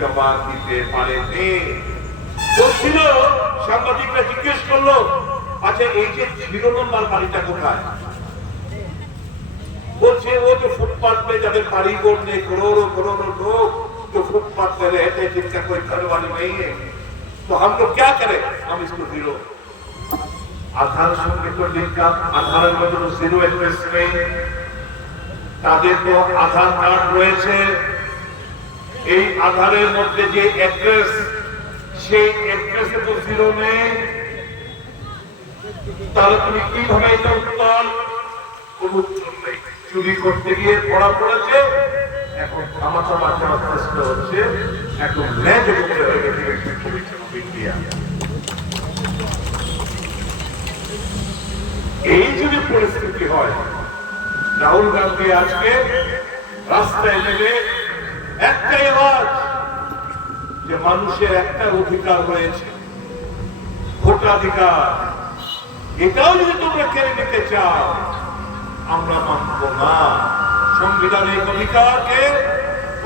জবাব দিতে পারেনি। বলছিল, সাংবাদিকরা জিজ্ঞেস করলো, আচ্ছা এই যে 0 নম্বর বাড়িটা কোথায়? বলছে ও তো ফুটপাথ पे যাদের বাড়ি করতে करोड़ों करोड़ों लोग जो फुटपाथ पे रहते हैं जिनका कोई घर वाली नहीं है, तो हम लोग क्या करें? हम इसको 0 आधार संख्या तो जिनका आधार में जो 0 एड्रेस में তাদের তো আধার কার্ড রয়েছে, এই আধারের মধ্যে যে অ্যাড্রেস, সেই অ্যাড্রেসে তো 0 নেই, তাহলে তুমি কিভাবে এটা উত্তর? কোন উত্তর নেই। চুরি করতে গিয়ে পড়া পড়েছে, এখন থামাচা বাঁচার চেষ্টা হচ্ছে, এখন ন্যায করতে হয়ে গেছে ইন্ডিয়া। এই যদি পরিস্থিতি হয়, রাহুল গান্ধী আজকে রাস্তায় নেমে একটাই আওয়াজ, যে মানুষের একটা অধিকার রয়েছে, ভোটাধিকার, এটাও যদি তোমরা কেড়ে নিতে চাও, আমরা মানব না। সাংবিধানিক অধিকারকে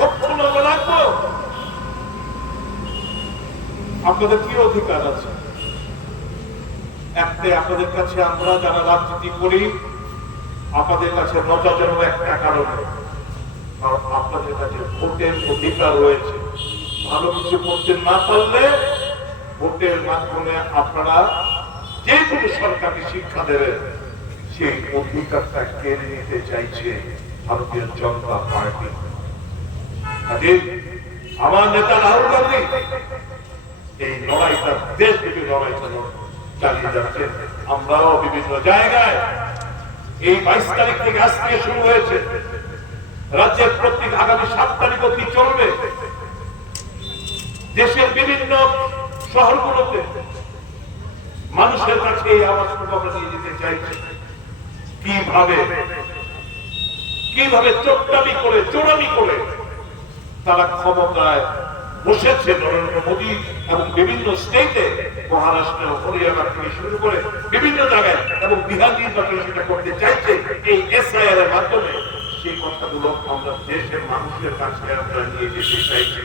অক্ষুণ্ণ রাখবো। আপনাদের কি অধিকার আছে? একটাই, আপনাদের কাছে আমরা যারা রাজনীতি করি, আপনাদের কাছে লজ্জাজনক একটা কারণ, কারণ আপনাদের কাছে ভোটের অধিকার রয়েছে। ভালো কিছু করতে না পারলে ভোটের মাধ্যমে আপনারা যে কোনো সরকারকে শিক্ষা দেবেন, সেই অধিকারটা কেড়ে নিতে চাইছে ভারতীয় জনতা পার্টি। আমার নেতা রাহুল গান্ধী এই লড়াইটা দেশব্যাপী লড়াই চালিয়ে যাচ্ছেন। আমরাও বিভিন্ন জায়গায় এই 22 তারিখ থেকে আজ থেকে শুরু হয়েছে, রাজ্যের প্রত্যেক আগামী 7 তারিখ অবধি চলবে। দেশের বিভিন্ন শহরগুলোতে মানুষের কাছে এই আওয়াজটুকু আমরা নিয়ে যেতে চাইছি। কিভাবে চোট্টামি করে, চোরামি করে তারা ক্ষমতায় বসেছে নরেন্দ্র মোদী, এবং বিভিন্ন স্টেটে, মহারাষ্ট্র, হরিয়ানা থেকে শুরু করে বিভিন্ন জায়গায়, এবং বিহার নির্বাচনে সেটা করতে চাইছে এই এসআইআর এর মাধ্যমে। সেই কথাগুলো আমরা দেশের মানুষের কাছে আমরা নিয়ে যেতে চাইছি।